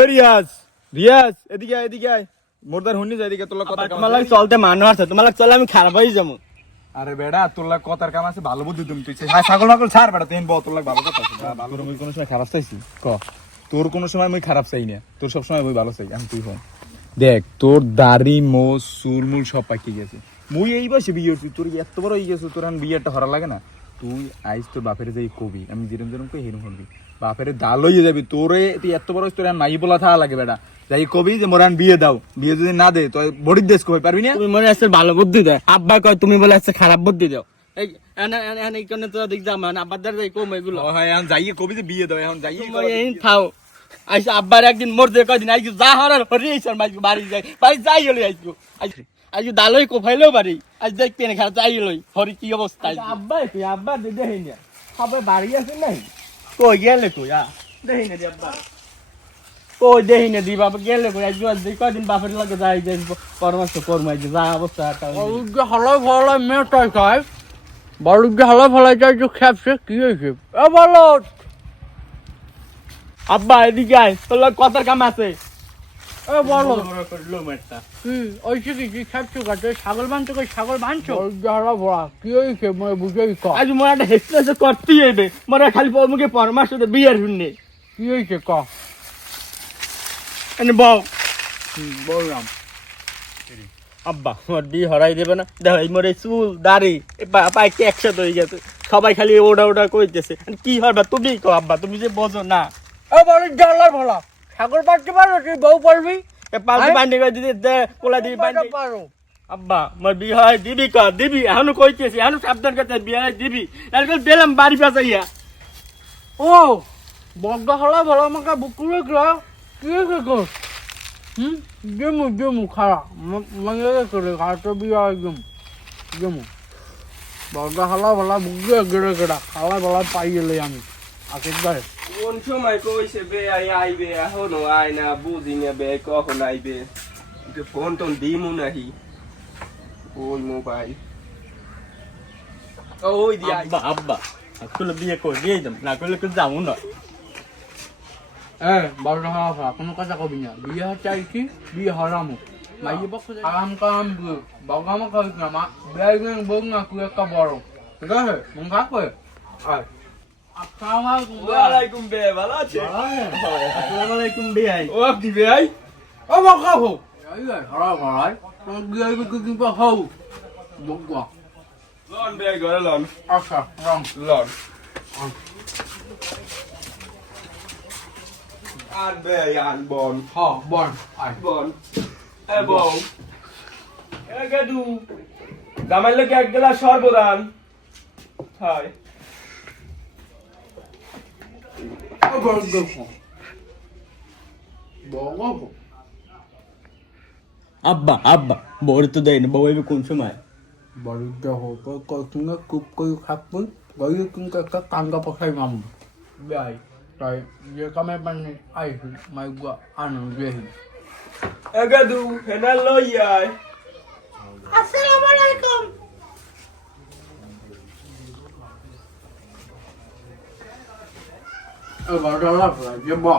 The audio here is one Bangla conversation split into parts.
এ রিয়াজ, রিয়াজ এদিকে আয়, এদিকে আয়। মোরদার হুন্নি যায় এদিকে, তোর কথা তোমার লাগে চলতে মানুষ আছে, তোমার লাগে চলে আমি খারাপ হয়ে যাবো। আরে বেড়া তোর লাগ কথার কাম আছে, ভালো বুদ্ধি তুমি তুই হ্যাঁ ছাগল মাগল ছাড় বেড়া, তুই বল তোর লাগ ভালো কথা আছে। ভালো মুই কোনো সময় খারাপ চাইছি ক? তোর কোনো সময় মুই খারাপ চাই না, তোর সব সময় মুই ভালো চাই। আমি তুই হন দেখ, তোর দাড়ি মোজ চুল মুল সব পাকি গেছে। মুই এই বয়সে বিয়ে করছি, তোর এত বড় হয়ে গেছে, তোর বিয়েটা হরা লাগে না? তুই আইস তোর বাপের যাই কবি, আমি যেরম যেরম কই হেরম হবি, বাপের দাল হয়ে যাবি। তোরে তুই এত বড় তোর নাই বলা থাকা লাগে বেটা, যাই কবি যে মোরান বিয়ে দাও, বিয়ে যদি না দে তো বড়ির দেশ কই পারবি না। তুমি মনে আছে ভালো বুদ্ধি দেয়, আব্বা কয় তুমি বলে আছে খারাপ বুদ্ধি দাও। এই এই কারণে তো দেখ যা মানে আব্বার দ্বারা কম এগুলো। হ্যাঁ এখন যাইয়ে কবি যে বিয়ে দাও, এখন যাইয়ে থাও আইসা আব্বার একদিন মরতে কয়দিন আইসু যা হরার হরি আইসার মাইকু বাড়ি যাই বাড়ি যাই হলে আইসু আইসু দালই কোফাইলেও বাড়ি আজ দেখ পেনে খারাপ যাই লই হরি কি অবস্থা। আব্বা তুই আব্বা দেখি না সবাই বাড়ি আছে নাই কই গেলে কই দেখি না আব্বা কই দেখি না দি বাবা গেলে কই আজ কয়দিন বাপের লাগে যাই যাই পরামর্শ করমাই যা অবস্থা হলাই ফলাই মেটাই খায় বাড়িতে হলাই ফলাই যাই যে খেপছে কি হয়েছে এ বলো আব্বা এদিকে আয়, তোর লগে কথার কাম আছে। এ বলো করলো মেটটা কি ওইছে কি খেপছো কাটে ছাগল বানছো কই ছাগল বানছো হলাই ভরা কি হয়েছে মই বুঝাই ক আজ মোর একটা হেসলেস করতেই হইবে, মোরা খালি মুখে পরামর্শ দে বিয়ের শুননে কি হয়েছে ক এনে বউ বললাম আব্বা আমার বিয়ে হরাই দেবে না, দেখো এই মোর এই চুল দাড়ি পায়ে একসাথে হয়ে গেছে, সবাই খালি ওটা ওটা কইতেছে। কি হরবা তুমি কো আব্বা, তুমি যে বোঝো না। এ বাড়ির জানলার ভরা ছাগল বাঁধতে পারো তুই বউ পারবি পাল্টি বান্ডি করে দিদি দে কোলা দিবি বান্ডি পারো আব্বা মোর বিয়ে হয় দিবি ক দিবি এখনো কইতেছি, এখনো সাবধান করতে বিয়ে হয় দিবি নারকেল দিলাম বাড়ি পাশাইয়া। ও বড্ড হলাই ভালো আমাকে বুকুরে গা কি হয়েছে গো জমু খারাপ মানে করে ঘাটে বিয়ে একদম জমু বড্ড হলা ভালা বুকে গেড়ে গেড়া খাওয়া ভালা পাই গেলে আমি আকেকবার কোন সময় কইছে বে আইবে এখনো আয় না, বুঝি না বে কখন আইবে, ফোন টোন দিমু নাহি ওই মোবাইল ওই দি আব্বা আব্বা আসলে বিয়ে করে দিয়ে যাম, না করলে তো যাবো না। বড্ড হলা ভালা কোনো কথা কবি না বিয়ে চাই কি বিয়ে হরামু মাইয়ে পক্ষ আরাম কাম বাগামা কাজ না মা বেগন বগ না কুয়া কা বড় ঠিক আছে মন থাকবে আয় আসসালামু আলাইকুম ওয়ালাইকুম বে ভালো আছে আসসালামু আলাইকুম বে আই ও আপনি বে আই ও বাকা হো এই হরা ভালাই তো বিয়ে কি পা হও বগবা লন বে ঘরে লন আচ্ছা রং লন আর বে আন বন হ্যাঁ বন আয় বন এ বউ এ গেদু দামাইল কি এক গ্লাস সর্বদান হাই আব্বা আব্বা বড় তো দেয় না, বউ এবে কোন সময় বাড়িতে হোক কতগুলো কুপ করে খাপুন গিয়ে কিন্তু একটা কাঙ্গা পকাই মামু বেআই তাই যে কামে পানি আইসি মাইগুয়া আনো বেহি এ গেদু হেনা লই আয় আসসালামু আলাইকুম এ বাড়ি লাগা যে বা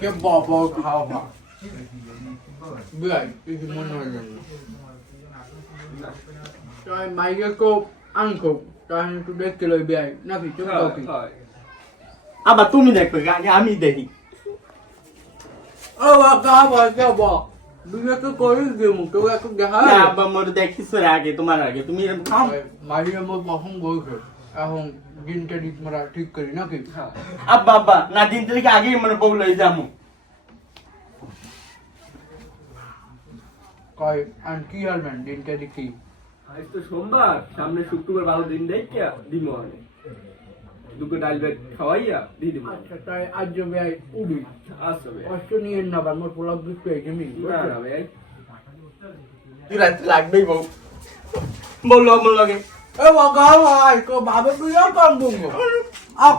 কে বাবা খাওয়া বেআই কিছু মনে হয় না তাই মাইকে কো আনকো তাই একটু দেখতে লই বেআই নাকি চুপ থাকি আবার তুমি দেখবে আগে আমি দেখি। ও বাবা বাবা বাবা বিয়ে তো করিস গেমু তো একটু দেখা না আব্বা মোর দেখিস আগে তোমার আগে তুমি এরকম খাও। মারিয়া মোর পছন্দ বলছে এখন দিনটা দিক মারা ঠিক করি নাকি আব্বা আব্বা না দিন থেকে আগে মানে বউ লই যামু কয় আর কি হালবেন দিনটা দেখি আজ তো সোমবার, সামনে শুক্রবার ভালো দিন দেখিয়া দিব অনেক দুটো ডাল ভাত খাওয়াইয়া দিয়ে দিব। আচ্ছা তাই আজ ভাই উড়ি আসবে কষ্ট নিয়ে না বা মোর পোলাপ দুধ পেয়ে গেমি না না ভাই তুই রাত লাগবেই বউ বললো আমার লাগে এ বাবা ভাই কো বাবা তুই আর কাম বঙ্গ আপ